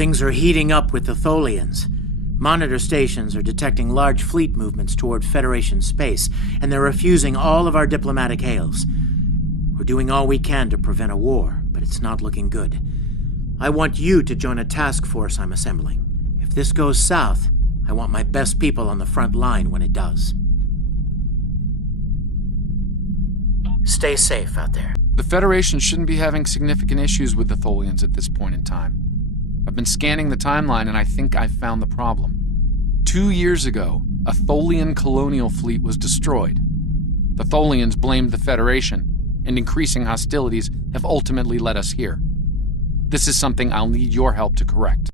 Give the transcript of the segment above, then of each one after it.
Things are heating up with the Tholians. Monitor stations are detecting large fleet movements toward Federation space, and they're refusing all of our diplomatic hails. We're doing all we can to prevent a war, but it's not looking good. I want you to join a task force I'm assembling. If this goes south, I want my best people on the front line when it does. Stay safe out there. The Federation shouldn't be having significant issues with the Tholians at this point in time. I've been scanning the timeline and I think I've found the problem. 2 years ago, a Tholian colonial fleet was destroyed. The Tholians blamed the Federation, and increasing hostilities have ultimately led us here. This is something I'll need your help to correct.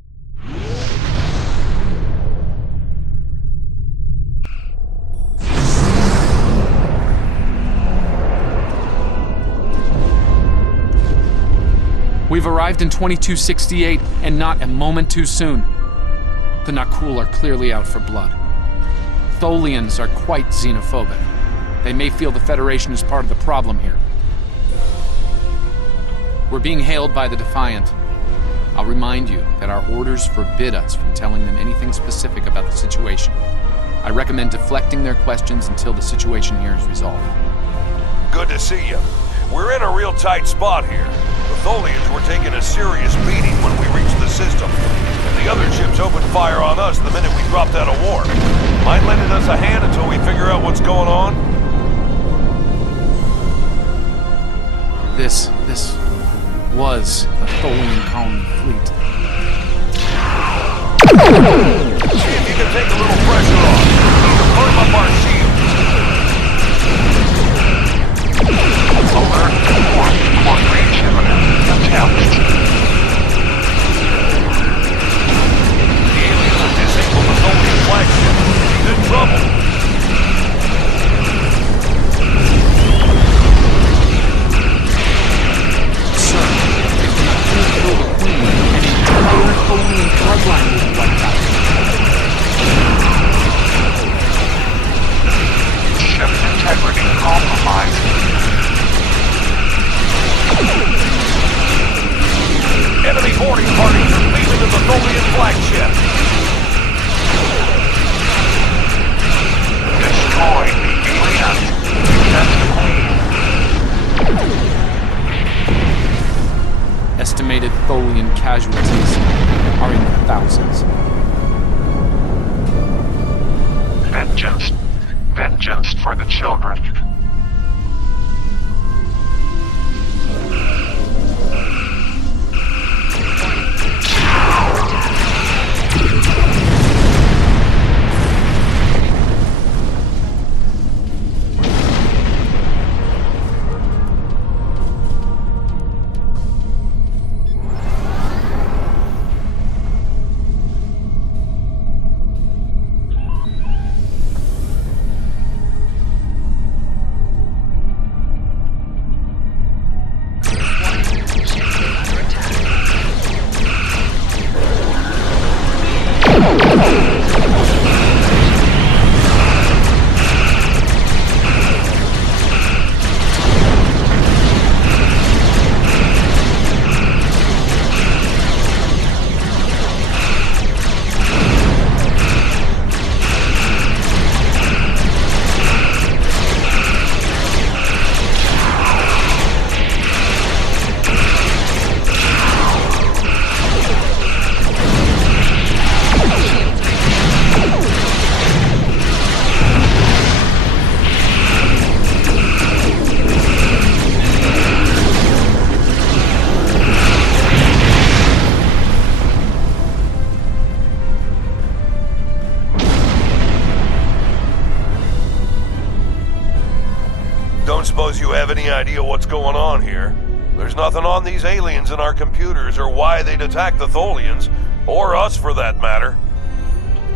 We've arrived in 2268, and not a moment too soon. The Nakul are clearly out for blood. Tholians are quite xenophobic. They may feel the Federation is part of the problem here. We're being hailed by the Defiant. I'll remind you that our orders forbid us from telling them anything specific about the situation. I recommend deflecting their questions until the situation here is resolved. Good to see you. We're in a real tight spot here. The Tholians were taking a serious beating when we reached the system, and the other ships opened fire on us the minute we dropped out of warp. Mind lending us a hand until we figure out what's going on? This was a Tholian colony fleet. See if you can take a little pressure off. Firm up our shields. Alert, report range imminent. Attempt. The aliens have disabled the Tholian flagship. He's in trouble. Sir, if you can't kill the Queen, an entire Tholian bloodline will be wiped out. Ship's integrity compromised. Enemy boarding parties are leaving to the Tholian flagship. Destroy the aliens. Protect the Queen. Estimated Tholian casualties are in the thousands. Vengeance. Vengeance for the children. Suppose you have any idea what's going on here. There's nothing on these aliens in our computers or why they'd attack the Tholians, or us for that matter.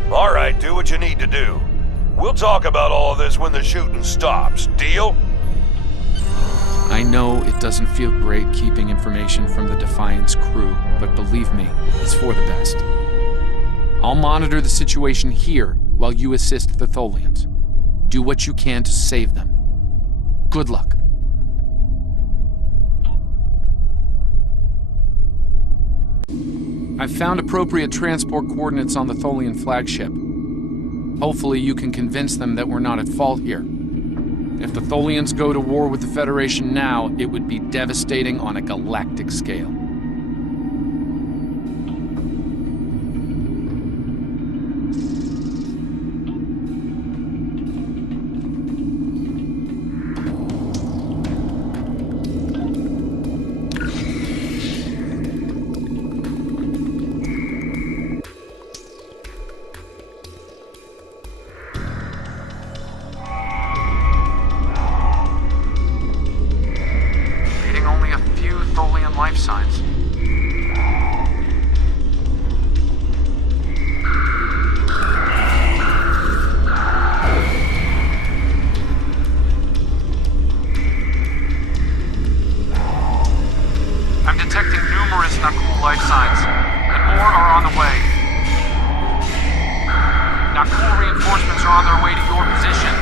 Alright, do what you need to do. We'll talk about all of this when the shooting stops. Deal? I know it doesn't feel great keeping information from the Defiant's crew, but believe me, it's for the best. I'll monitor the situation here while you assist the Tholians. Do what you can to save them. Good luck. I've found appropriate transport coordinates on the Tholian flagship. Hopefully you can convince them that we're not at fault here. If the Tholians go to war with the Federation now, it would be devastating on a galactic scale. Life signs. I'm detecting numerous Nakul life signs, and more are on the way. Nakul reinforcements are on their way to your position.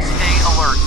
Stay alert.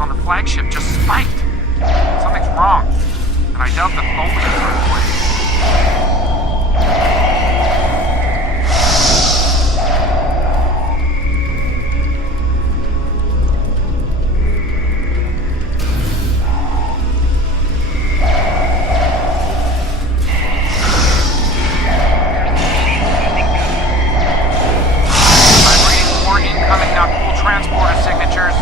On the flagship just spiked. Something's wrong, and I doubt the Tholians are at play. I'm reading more incoming Nakul transporter signatures.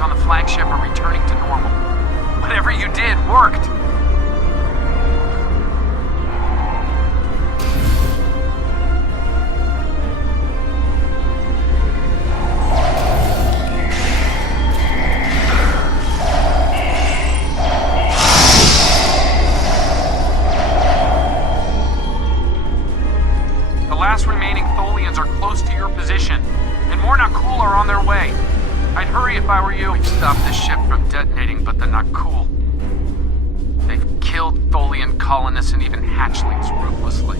On the flagship are returning to normal. Whatever you did worked. The last remaining Tholians are close to your position, and more Nakul are on their way. I'd hurry if I were you. We've stopped the ship from detonating, but they're not cool. They've killed Tholian colonists and even hatchlings ruthlessly.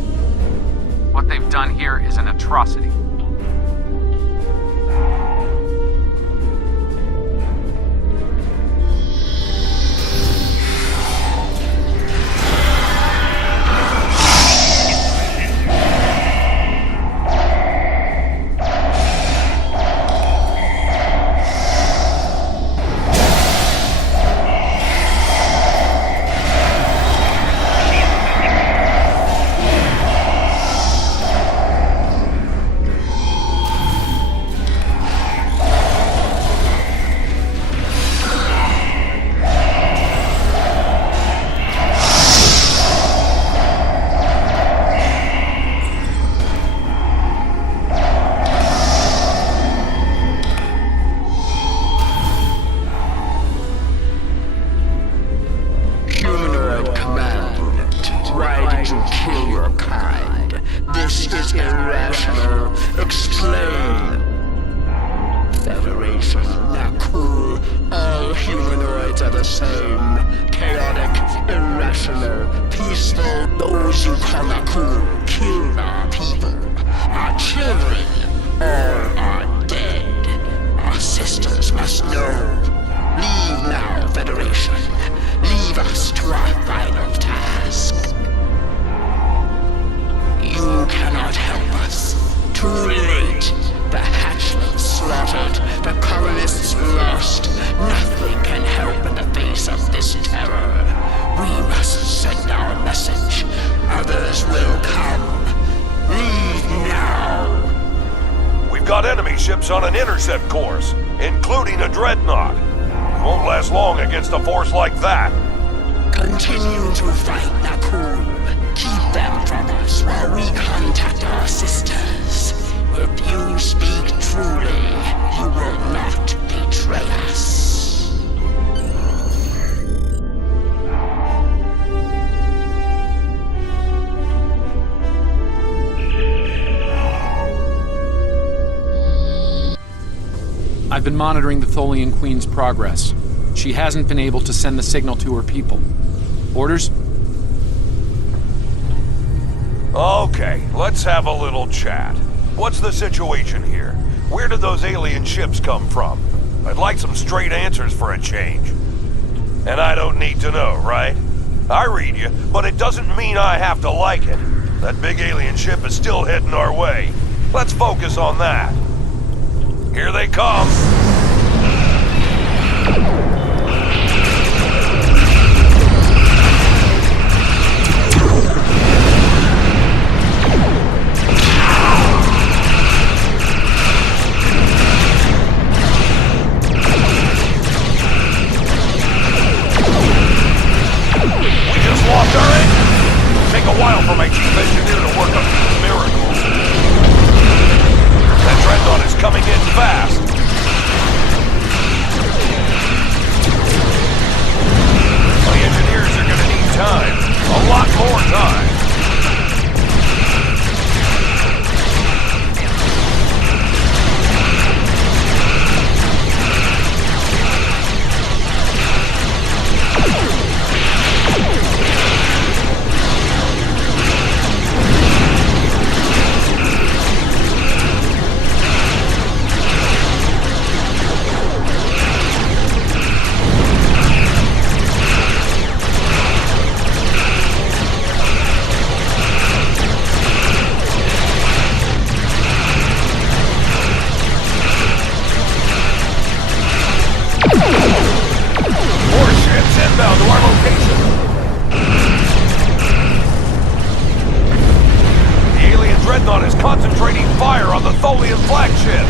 What they've done here is an atrocity. rational, peaceful, those you call cool, kill our people. Our children, all are dead. Our sisters must know. Leave now, Federation. Leave us to our final task. You cannot help us. Too late. The hatchlings slaughtered, the colonists lost. Nothing can help in the face of this terror. We must send our message. Others will come. Leave now. We've got enemy ships on an intercept course, including a dreadnought. We won't last long against a force like that. Continue to fight, Nakul. Keep them from us while we contact our sisters. If you speak truly, you will not betray us. I've been monitoring the Tholian Queen's progress. She hasn't been able to send the signal to her people. Orders? Okay, let's have a little chat. What's the situation here? Where did those alien ships come from? I'd like some straight answers for a change. And I don't need to know, right? I read you, but it doesn't mean I have to like it. That big alien ship is still heading our way. Let's focus on that. Here they come. Lost our engine. It'll take a while for my chief engineer to work on these miracles. That dreadnought is coming in fast. My engineers are gonna need time. A lot more time. Inbound to our location. The alien dreadnought is concentrating fire on the Tholian flagship.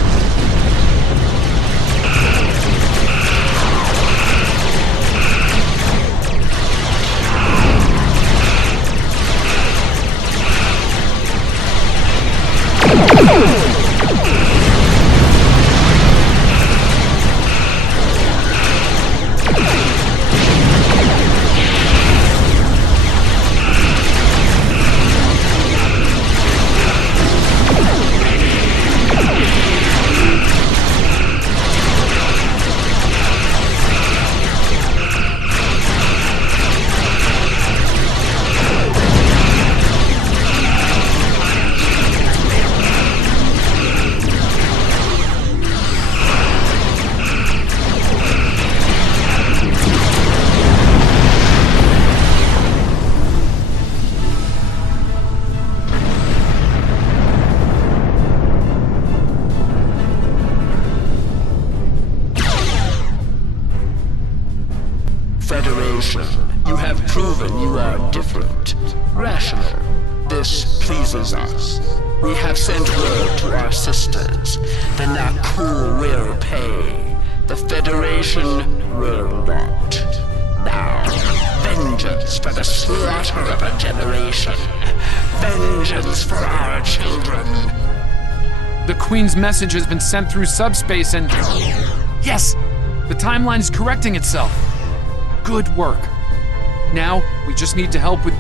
Federation, you have proven you are different, rational. This pleases us. We have sent word to our sisters. The Nakul will pay. The Federation will not. Now, vengeance for the slaughter of a generation. Vengeance for our children. The Queen's message has been sent through subspace and... Yes! The timeline is correcting itself. Good work. Now, we just need to help with...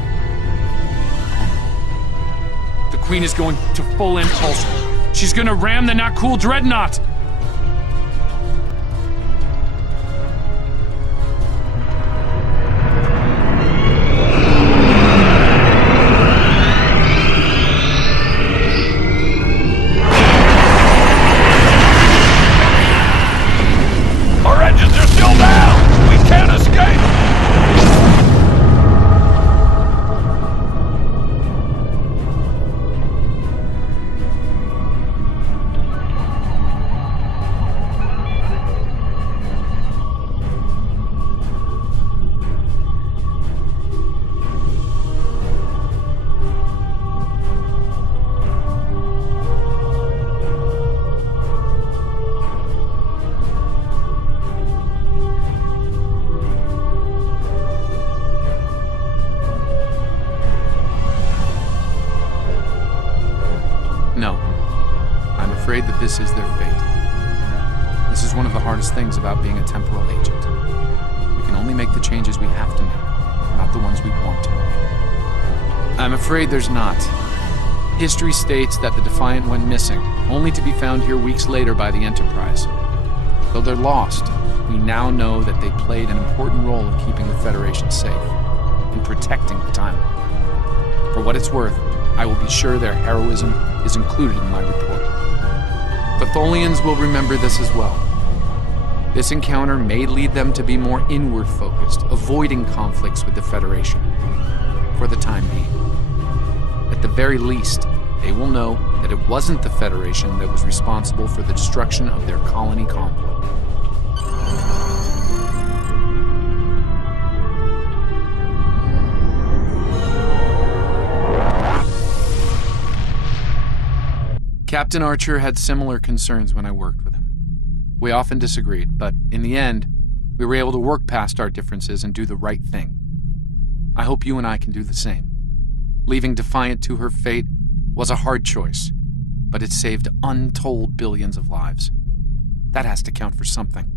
The Queen is going to full impulse. She's gonna ram the Nakul Dreadnought! afraid that this is their fate. This is one of the hardest things about being a temporal agent. We can only make the changes we have to make, not the ones we want to make. I'm afraid there's not. History states that the Defiant went missing, only to be found here weeks later by the Enterprise. Though they're lost, we now know that they played an important role in keeping the Federation safe, in protecting the timeline. For what it's worth, I will be sure their heroism is included in my report. The Tholians will remember this as well. This encounter may lead them to be more inward-focused, avoiding conflicts with the Federation, for the time being. At the very least, they will know that it wasn't the Federation that was responsible for the destruction of their colony convoy. Captain Archer had similar concerns when I worked with him. We often disagreed, but in the end, we were able to work past our differences and do the right thing. I hope you and I can do the same. Leaving Defiant to her fate was a hard choice, but it saved untold billions of lives. That has to count for something.